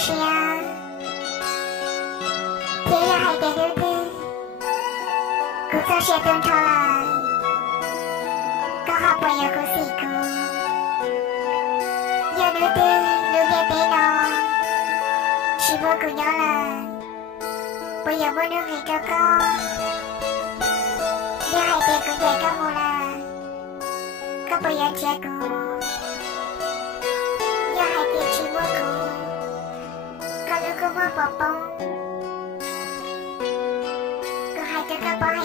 是啊，天涯海角留的，故作些东头了，刚好朋友故事故，有留的留给别人，是我姑娘了，朋友我留给哥哥，有海边姑娘跟我了，跟朋友结果，有海边去我姑。ก็รู้ก็ว่าปอปองก็ให้เธอก็บอกให้